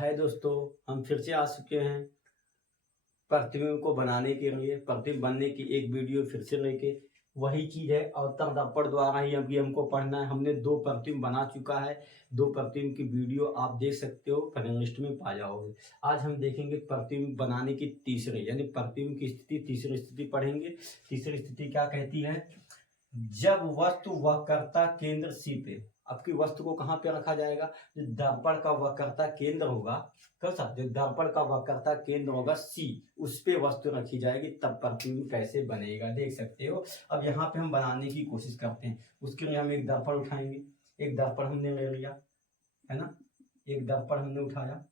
हाय दोस्तों, हम फिर से आ चुके हैं प्रतिबिंब को बनाने के लिए। प्रतिबिंब बनने की एक वीडियो फिर से लेके वही चीज है, अवतरण दर्पण द्वारा ही अभी हमको पढ़ना है। हमने 2 प्रतिबिंब बना चुका है। 2 प्रतिबिंब की वीडियो आप देख सकते हो, प्लेलिस्ट में पा जाओगे। आज हम देखेंगे प्रतिबिंब बनाने की तीसरी यानी प्रतिबिंब की स्थिति, तीसरी स्थिति पढ़ेंगे। तीसरी स्थिति क्या कहती है? जब वस्तु वक्रता केंद्र सी पे, आपकी वस्तु को कहाँ पे रखा जाएगा? जो दर्पण का वक्रता केंद्र होगा, कौन सा? जो दर्पण का वक्रता केंद्र होगा सी, उस पे वस्तु रखी जाएगी, तब प्रतिबिंब कैसे बनेगा देख सकते हो। अब यहाँ पे हम बनाने की कोशिश करते हैं। उसके लिए हम एक दर्पण उठाएंगे। एक दर्पण हमने ले लिया है ना, एक दर्पण हमने उठाया।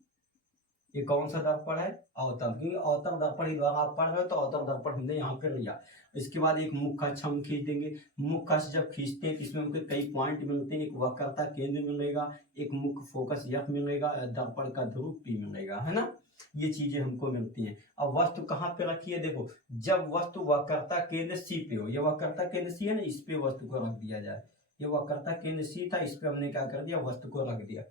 ये कौन सा दर्पण है? अवतल, क्योंकि अवतल दर्पण ही द्वारा आप पढ़ रहे हो तो अवतल दर्पण हमने यहाँ पे लिया। इसके बाद एक मुख्य अक्ष हम खींच देंगे। मुख्य अक्ष जब खींचते हैं तो इसमें हमको कई पॉइंट मिलते हैं। एक वक्रता केंद्र मिलेगा, एक मुख्य फोकस एफ मिलेगा, दर्पण का ध्रुव पी मिलेगा, है ना। ये चीजें हमको मिलती हैं। अब वस्तु कहाँ पे रखी है? देखो, जब वस्तु वक्रता केंद्र सी पे हो, ये वक्रता केंद्र सी है ना, इस पे वस्तु को रख दिया जाए। ये वक्रता केंद्र सी था, इस पे हमने क्या कर दिया? वस्तु को रख दिया।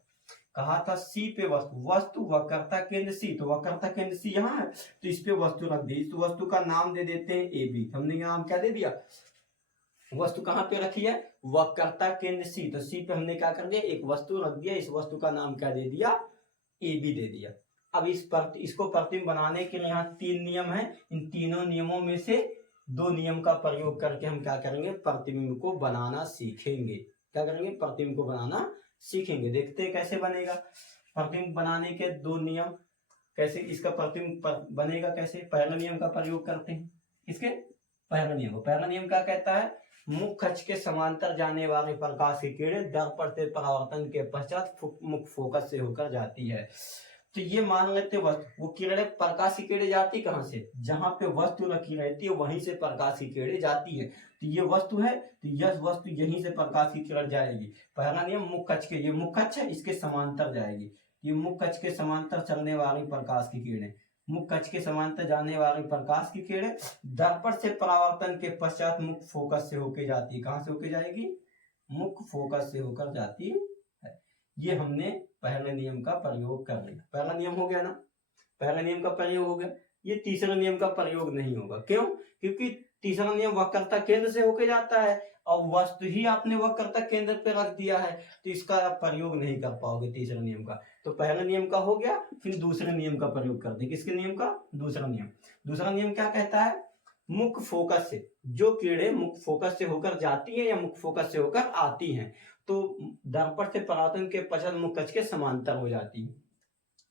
कहा था सी पे वस्तु वक्रता केंद्र सी, तो वक्रता केंद्र सी यहाँ है तो इस पे वस्तु रख दी। इस वस्तु का नाम दे देते हैं ए बी। हमने नाम क्या दे दिया? वस्तु कहाँ पे रखी है? वक्रता केंद्र सी, तो सी पे हमने क्या कर दिया? एक वस्तु रख दिया। इस वस्तु का नाम क्या दे दिया? ए बी दे दिया। अब इसको प्रतिबिंब बनाने के लिए यहाँ 3 नियम है। इन तीनों नियमों में से 2 नियम का प्रयोग करके हम क्या करेंगे? प्रतिबिंब को बनाना सीखेंगे। क्या करेंगे? प्रतिबिंब को बनाना सीखेंगे। देखते हैं कैसे बनेगा। प्रतिबिंब बनाने के 2 नियम, कैसे इसका प्रतिबिंब बनेगा कैसे? पहला नियम का प्रयोग करते हैं। इसके पहला नियम क्या कहता है? मुख्य अक्ष के समांतर जाने वाले प्रकाश की किरणें दर्पण से परावर्तन के पश्चात मुख्य फोकस से होकर जाती है। तो ये मान लेते वस्तु, वो किरणें, प्रकाश की किरणें जाती कहाँ से? जहां पे वस्तु रखी रहती है वहीं से प्रकाश की किरणें जाती है। तो ये वस्तु है तो यह वस्तु यहीं से प्रकाश की किरण जाएगी। पहला नियम मुख्य अक्ष के, ये मुख्य अक्ष है, इसके समांतर जाएगी। ये मुख्य अक्ष के समांतर चलने वाली प्रकाश की किरणें, मुख्य अक्ष के समांतर जाने वाली प्रकाश की किरणें दर्पण से परावर्तन के पश्चात मुख्य फोकस से होके जाती है। कहां से होके जाएगी? मुख्य फोकस से होकर जाती है। ये हमने पहले नियम का प्रयोग कर लिया। पहला नियम हो गया ना, पहला नियम का प्रयोग हो गया। ये तीसरा नियम का प्रयोग नहीं होगा। क्यों? क्योंकि तीसरा नियम वक्रता केंद्र से होके जाता है और वस्तु ही आपने वक्रता केंद्र पे रख दिया है, तो इसका आप प्रयोग नहीं कर पाओगे तीसरे नियम का। तो पहला नियम का हो गया, फिर दूसरे नियम का प्रयोग करते हैं। किसके नियम का? दूसरा नियम। दूसरा नियम क्या कहता है? मुख्य फोकस से, जो किरणें मुख्य फोकस से होकर जाती है या मुख्य फोकस से होकर आती हैं, तो दर्पण से परावर्तन के पश्चात मुख्य अक्ष के समांतर हो जाती है।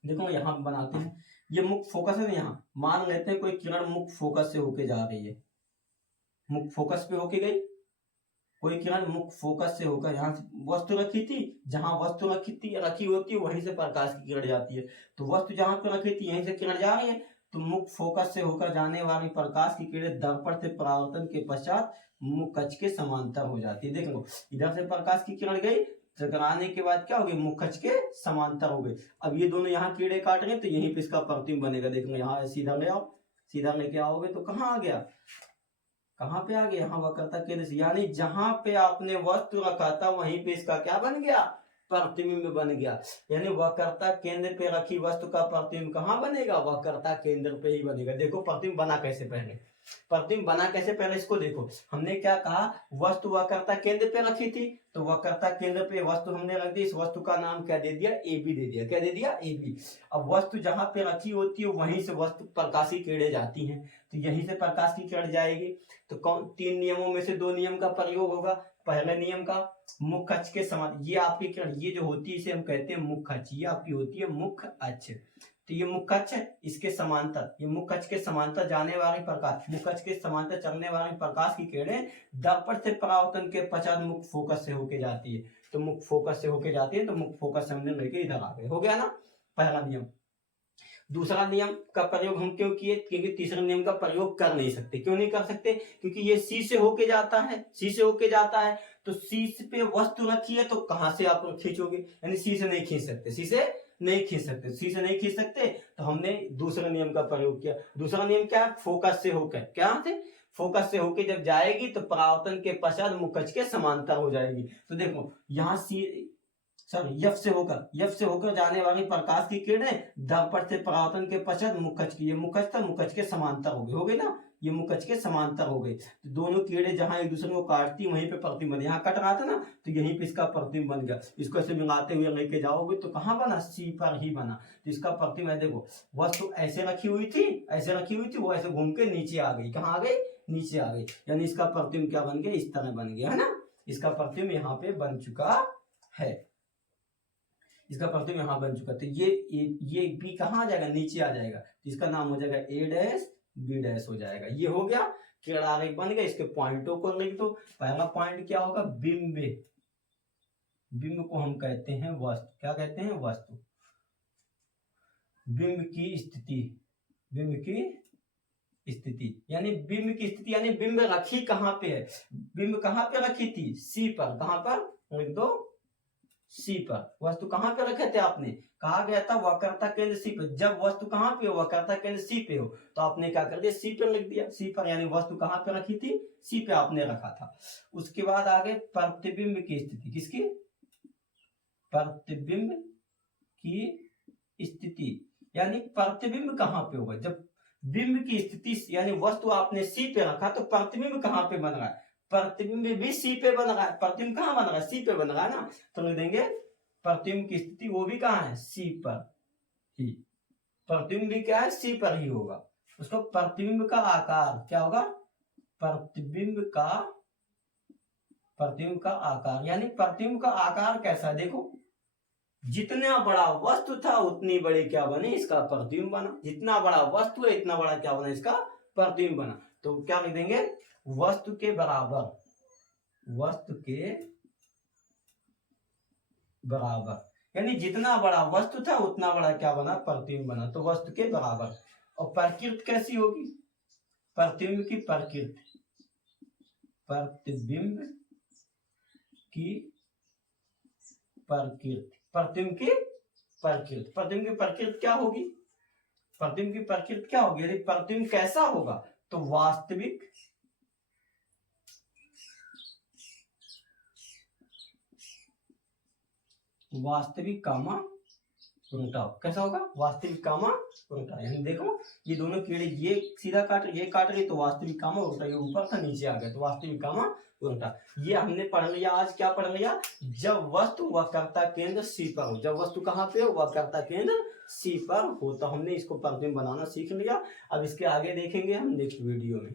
देखो यहाँ बनाते हैं, ये मुख्य फोकस है। यहाँ मान लेते हैं कोई किरण मुख्य फोकस से होके जा रही है, मुख्य फोकस पे होके गई। कोई किरण मुख्य फोकस से होकर यहाँ वस्तु रखी थी, जहां वस्तु रखी होती है वहीं से प्रकाश की किरण जाती है। तो वस्तु जहां पे रखी थी यहीं से किरण जा रही है, तो मुख्य फोकस से होकर जाने वाली प्रकाश की किरण दर्पण से परावर्तन के पश्चात मुख्य अक्ष के समांतर हो जाती है। देखो, इधर से प्रकाश की किरण गई, टकराने के बाद क्या हो गई? मुख्य अक्ष के समांतर हो गई। अब ये दोनों यहाँ कीड़े काट रहे हैं तो यहीं पे इसका प्रतिबिंब बनेगा। देखो यहाँ सीधा ले आओ, सीधा लेके आओगे तो कहाँ आ गया? कहाँ पे आ गया? यहाँ वक्रता केंद्र से, यानी जहां पे आपने वस्तु रखा था वहीं पे इसका क्या बन गया? प्रतिबिंब बन गया। यानी वक्रता केंद्र पे रखी वस्तु का प्रतिबिंब कहाँ बनेगा? वक्रता केंद्र पे ही बनेगा। देखो प्रतिबिंब बना कैसे? प्रतिबिंब बना कैसे पहले इसको देखो। हमने क्या कहा? वस्तु वक्रता केंद्र पे रखी थी, तो वक्रता केंद्र पे वस्तु हमने रख दी। इस वस्तु का नाम क्या दे दिया? ए बी दे दिया। क्या दे दिया? A B. अब वस्तु जहां पे रखी होती है वहीं से वस्तु प्रकाश की किरणें जाती हैं, तो यहीं से प्रकाश की किरण जाएगी। तो कौन 3 नियमों में से 2 नियम का प्रयोग होगा। पहले नियम का मुख्य अक्ष के समान, ये आपकी किरण, ये जो होती है इसे हम कहते हैं मुख्य अक्ष। ये आपकी होती है मुख्य अक्ष। तो ये मुख्य अक्ष है, इसके समांतर, ये मुख्य अक्ष के समांतर जाने वाली प्रकाश, मुख्य अक्ष के समांतर चलने वाली प्रकाश की किरणें दर्पण से परावर्तन के पश्चात मुख्य फोकस से होके जाती है। तो मुख्य फोकस से होके जाती है, तो मुख्य फोकस से हमने लेके इधर आ गए। हो गया ना पहला नियम। दूसरा नियम का प्रयोग हम क्यों किए? क्योंकि तीसरे नियम का प्रयोग कर नहीं सकते। क्यों नहीं कर सकते? क्योंकि ये सी से होके जाता है, सी से होके जाता है, तो सी पे वस्तु रखी है तो कहां से आप खींचोगे? यानी सी से नहीं खींच सकते, सी से नहीं खींच सकते, सी से नहीं खींच सकते, तो हमने दूसरे नियम का प्रयोग किया। दूसरा नियम क्या है? फोकस से होकर, क्या थे? फोकस से होकर जब जाएगी तो परावर्तन के पश्चात मुख्य अक्ष के समांतर हो जाएगी। तो देखो यहाँ सी सॉरी यफ से होकर जाने वाली प्रकाश की किरणें दर्पण से परावर्तन के पश्चात मुखज की, ये मुखज था, मुखज के समांतर हो गई ना, ये मुखज के समांतर हो गई। तो दोनों किरणें जहां एक दूसरे को काटती वहीं पे प्रतिबिंब बने, यहाँ कट रहा था ना तो यहीं पे इसका प्रतिबिंब बन गया। इसको ऐसे मिलाते हुए लेके जाओगे तो कहाँ बना, सी पर ही बना। तो इसका प्रतिबिंब है, देखो वस्तु ऐसे रखी हुई थी, वो ऐसे घूम के नीचे आ गई, कहाँ आ गई, नीचे आ गई, यानी इसका प्रतिबिंब क्या बन गया, इस तरह बन गया है ना। इसका प्रतिबिंब यहाँ पे बन चुका है, इसका प्रतिबिंब यहाँ बन चुका। तो ये बी कहाँ आ जाएगा, नीचे आ जाएगा, तो इसका नाम हो जाएगा ए डैश बी डैश हो जाएगा। ये हो गया, किरण आरेख बन गया। इसके पॉइंटों को लिख दो। पहला पॉइंट क्या होगा, बिंब, बिंब को हम कहते हैं वस्तु, क्या कहते हैं, वस्तु। बिंब की स्थिति, बिंब की स्थिति यानी बिंब की स्थिति, यानी बिंब रखी कहाँ पे है, बिंब कहाँ पे रखी थी, सी पर, कहाँ पर, लिख दो सी पर। वस्तु कहाँ पे रखे थे आपने, कहा गया था वक्रता केंद्र सी पे। जब वस्तु कहाँ पे हो, वक्रता केंद्र सी पे हो, तो आपने क्या कर दिया, सी पे लिख दिया, सी पर, यानी वस्तु कहाँ पे रखी थी, सी पे आपने रखा था। उसके बाद आगे प्रतिबिंब की स्थिति, किसकी, प्रतिबिंब की स्थिति, यानी प्रतिबिंब कहाँ पे होगा। जब बिंब की स्थिति यानी वस्तु आपने सी पे रखा तो प्रतिबिंब कहाँ पे बन रहा है, प्रतिबिंब भी सी पे बन रहा है। प्रतिबिंब कहाँ बन रहा है, सी पे बन रहा है ना, तो लिख देंगे प्रतिबिंब की स्थिति वो भी कहाँ है, सी पर ही। प्रतिबिंब भी क्या है, सी पर ही होगा। उसको प्रतिबिंब का आकार क्या होगा, प्रतिबिंब का आकार, यानी प्रतिबिंब का आकार कैसा है, देखो जितना बड़ा वस्तु था उतनी बड़ी क्या बने, इसका प्रतिबिंब बना। जितना बड़ा वस्तु है इतना बड़ा क्या बना, इसका प्रतिबिंब बना। तो क्या लिख देंगे, वस्तु के बराबर, वस्तु के बराबर, यानी जितना बड़ा वस्तु था उतना बड़ा क्या बना, प्रतिबिंब बना। तो वस्तु के बराबर। और प्रकृति कैसी होगी, प्रतिबिंब की प्रकृति, प्रतिबिंब की प्रकृति, प्रतिबिंब की प्रकृति, प्रतिबिंब की प्रकृति क्या होगी, प्रतिबिंब की प्रकृति क्या होगी, यदि प्रतिबिंब कैसा होगा तो वास्तविक, वास्तविक कामा उल्टा, कैसा होगा, वास्तविक कामा उल्टा। यानी देखो ये दोनों कीड़े, ये सीधा काट रही, ये काट रही, तो वास्तविक कामा उल्टा, ये ऊपर था नीचे आ गया, तो वास्तविक कामा उल्टा। ये हमने पढ़ लिया आज, क्या पढ़ लिया, जब वस्तु वक्रता केंद्र सी पर हो। जब वस्तु कहाँ पे हो, वक्रता केंद्र सी पर हो, तो हमने इसको प्रतिबिंब बनाना सीख लिया। अब इसके आगे देखेंगे हम नेक्स्ट वीडियो में।